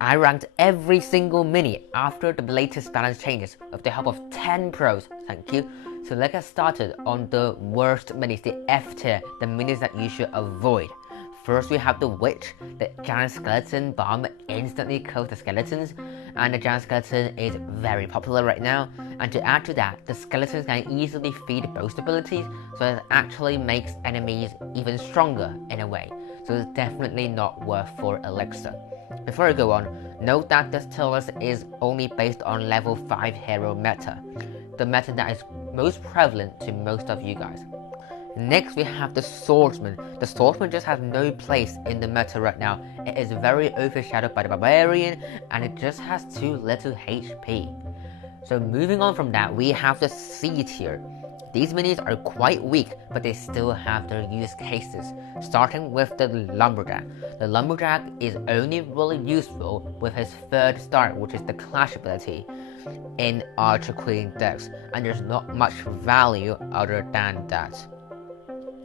I ranked every single mini after the latest balance changes with the help of 10 pros, thank you. So let's get started on the worst minis, the F tier, the minis that you should avoid. First we have the Witch. The giant skeleton bomb instantly kills the skeletons, and the giant skeleton is very popular right now. And to add to that, the skeletons can easily feed both abilities, so it actually makes enemies even stronger in a way. So it's definitely not worth for Elixir. Before I go on, note that this tier list is only based on level 5 hero meta, the meta that is most prevalent to most of you guys. Next we have the Swordsman. The Swordsman just has no place in the meta right now. It is very overshadowed by the Barbarian, and it just has too little HP. So moving on from that, we have the C tier. These minis are quite weak, but they still have their use cases, starting with the Lumberjack. The Lumberjack is only really useful with his third star, which is the Clash ability, in Archer Queen decks, and there's not much value other than that.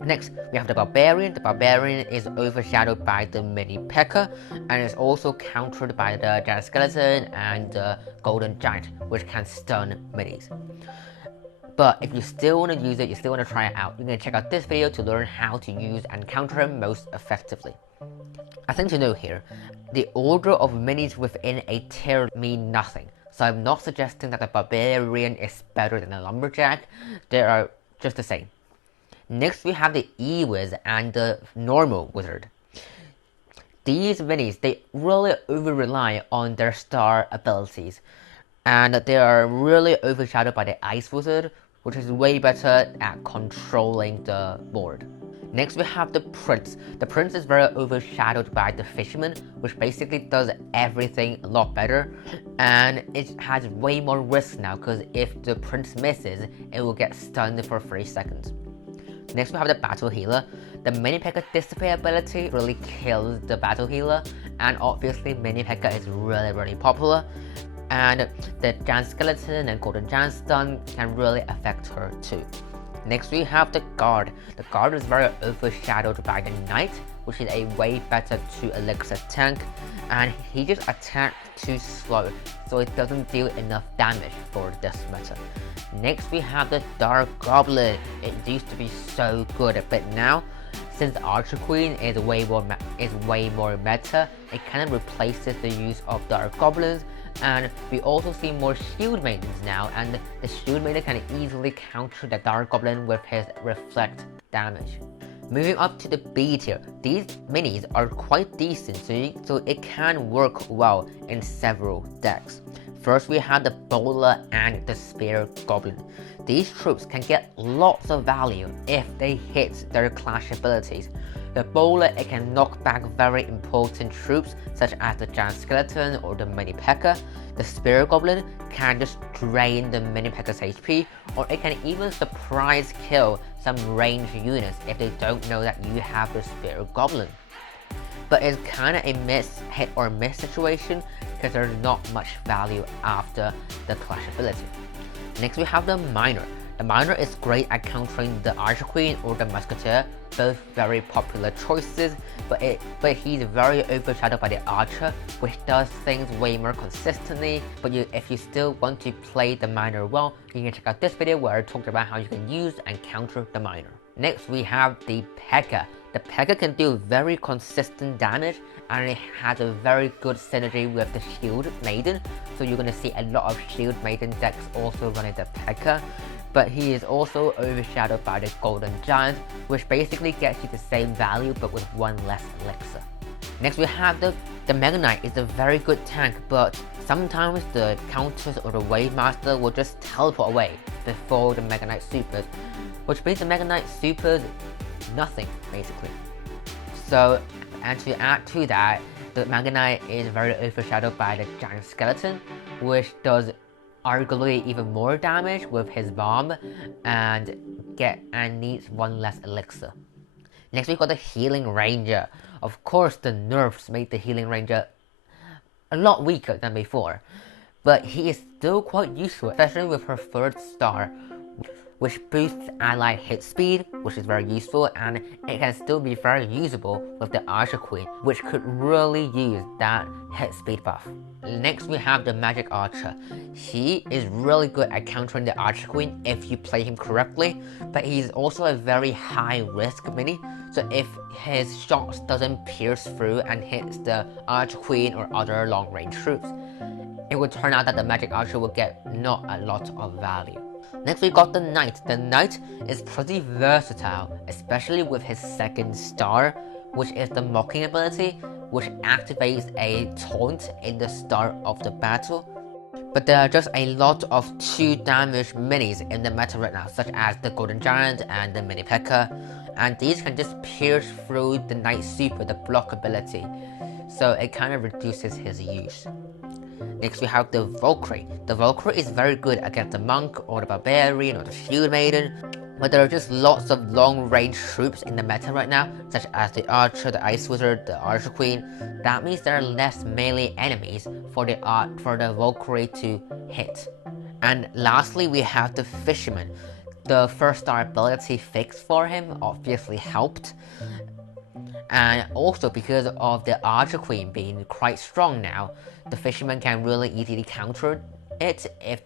Next, we have the Barbarian. The Barbarian is overshadowed by the mini Pekka, and is also countered by the Giant Skeleton and the Golden Giant, which can stun minis. But if you still want to use it, you still want to try it out, you're going to check out this video to learn how to use and counter him most effectively. A thing to note here, the order of minis within a tier mean nothing, so I'm not suggesting that the Barbarian is better than the Lumberjack, they are just the same. Next we have the E-Wiz and the normal wizard. These minis, they really over-rely on their star abilities, and they are really overshadowed by the Ice Wizard, which is way better at controlling the board. Next we have the Prince. The Prince is very overshadowed by the Fisherman, which basically does everything a lot better, and it has way more risk now, because if the Prince misses, it will get stunned for 3 seconds. Next we have the Battle Healer. The Mini Pekka Dissipate ability really kills the Battle Healer, and obviously Mini Pekka is really popular, and the Giant Skeleton and Golden Giant Stun can really affect her too. Next we have the Guard. The Guard is very overshadowed by the Knight, which is a way better 2 elixir tank, and he just attacks too slow, so it doesn't deal enough damage for this meta. Next we have the Dark Goblin. It used to be so good, but now, since Archer Queen is way more meta, it kind of replaces the use of Dark Goblins, and we also see more Shield Maidens now, and the Shield Maiden can easily counter the Dark Goblin with his reflect damage. Moving up to the B tier, these minis are quite decent, so it can work well in several decks. First we have the Bowler and the Spear Goblin. These troops can get lots of value if they hit their Clash abilities. The Bowler, it can knock back very important troops such as the Giant Skeleton or the Mini Pekka. The Spear Goblin can just drain the Mini Pekka's HP, or it can even surprise kill some ranged units if they don't know that you have the Spear Goblin. But it's kinda a hit or miss situation, because there's not much value after the Clash ability. Next we have the Miner. The Miner is great at countering the Archer Queen or the Musketeer, both very popular choices, but he's very overshadowed by the Archer, which does things way more consistently. But if you still want to play the Miner well, you can check out this video where I talked about how you can use and counter the Miner. Next we have the Pekka. The Pekka can do very consistent damage, and it has a very good synergy with the Shield Maiden, so you're going to see a lot of Shield Maiden decks also running the Pekka. But he is also overshadowed by the Golden Giant, which basically gets you the same value but with 1 less elixir. Next we have the Mega Knight. Is a very good tank, but sometimes the counters or the Wave Master will just teleport away before the Mega Knight supers, which means the Mega Knight supers nothing basically. So, and to add to that, the Mega Knight is very overshadowed by the Giant Skeleton, which does arguably even more damage with his bomb, and needs 1 less elixir. Next we got the Healing Ranger. Of course the nerfs made the Healing Ranger a lot weaker than before, but he is still quite useful, especially with her 3rd star, which boosts allied hit speed, which is very useful, and it can still be very usable with the Archer Queen, which could really use that hit speed buff. Next we have the Magic Archer. He is really good at countering the Archer Queen if you play him correctly, but he's also a very high risk mini, so if his shots doesn't pierce through and hits the Archer Queen or other long range troops, it would turn out that the Magic Archer will get not a lot of value. Next we got the Knight. The Knight is pretty versatile, especially with his second star, which is the Mocking ability, which activates a taunt in the start of the battle. But there are just a lot of 2 damage minis in the meta right now, such as the Golden Giant and the Mini Pekka, and these can just pierce through the Knight super, the block ability, so it kind of reduces his use. Next we have the Valkyrie. The Valkyrie is very good against the Monk or the Barbarian or the Shield Maiden, but there are just lots of long range troops in the meta right now, such as the Archer, the Ice Wizard, the Archer Queen. That means there are less melee enemies for the Valkyrie to hit. And lastly we have the Fisherman. The first star ability fix for him obviously helped, and also because of the Archer Queen being quite strong now, the Fisherman can really easily counter it if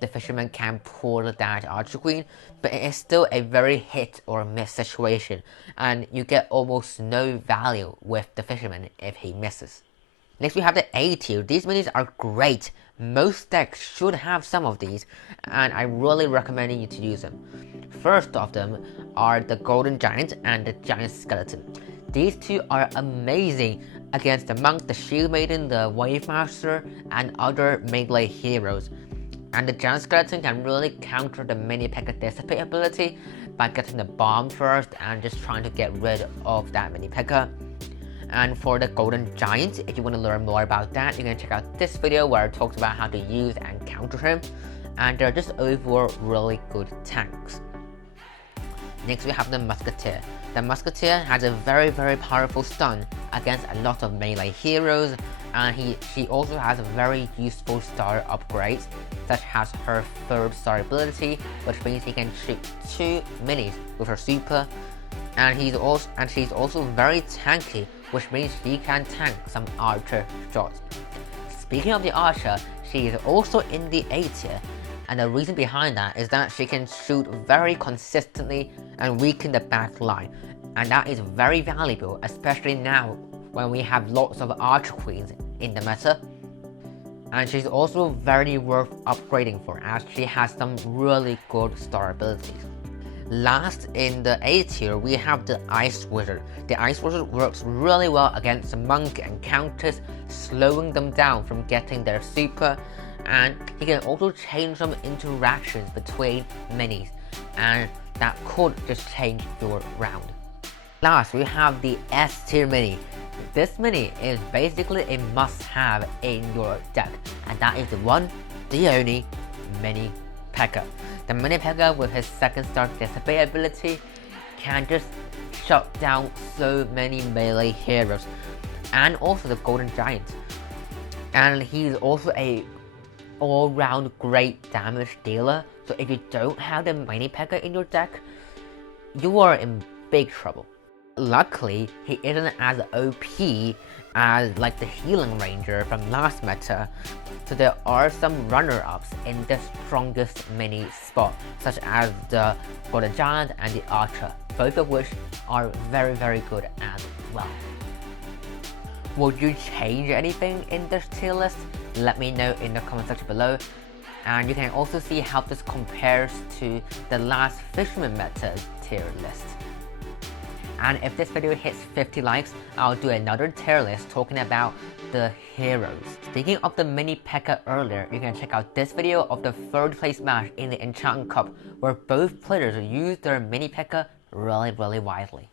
the Fisherman can pull that Archer Queen, but it is still a very hit or miss situation, and you get almost no value with the Fisherman if he misses. Next we have the A tier. These minis are great. Most decks should have some of these, and I really recommend you to use them. First of them are the Golden Giant and the Giant Skeleton. These two are amazing against the Monk, the Shield Maiden, the Wave Master, and other melee heroes. And the Giant Skeleton can really counter the Mini Pekka Dissipate ability by getting the bomb first and just trying to get rid of that Mini Pekka. And for the Golden Giant, if you want to learn more about that, you can check out this video where I talked about how to use and counter him. And they're just overall really good tanks. Next we have the Musketeer. The Musketeer has a very powerful stun against a lot of melee heroes, and she also has very useful star upgrades, such as her 3rd star ability, which means he can shoot 2 minis with her super, and she's also very tanky, which means she can tank some Archer shots. Speaking of the Archer, she is also in the A tier, and the reason behind that is that she can shoot very consistently and weaken the back line, and that is very valuable, especially now when we have lots of Archer Queens in the meta. And she's also very worth upgrading for, as she has some really good star abilities. Last in the A tier we have the Ice Wizard. The Ice Wizard works really well against the Monk and Countess, slowing them down from getting their super, and he can also change some interactions between minis, and that could just change your round. Last we have the S tier mini. This mini is basically a must-have in your deck, and that is the one, the only Mini Pekka. The Mini Pekka with his 2nd star Dissipate ability can just shut down so many melee heroes, and also the Golden Giant. And he's also a all-round great damage dealer, so if you don't have the Mini Pekka in your deck, you are in big trouble. Luckily, he isn't as OP as like the Healing Ranger from last meta, so there are some runner-ups in the strongest mini spot, such as the Golden Giant and the Archer, both of which are very good as well. Would you change anything in this tier list? Let me know in the comment section below, and you can also see how this compares to the last Fisherman meta tier list. And if this video hits 50 likes, I'll do another tier list talking about the heroes. Speaking of the Mini Pekka earlier, you can check out this video of the 3rd place match in the Enchantment Cup, where both players use their Mini Pekka really wisely.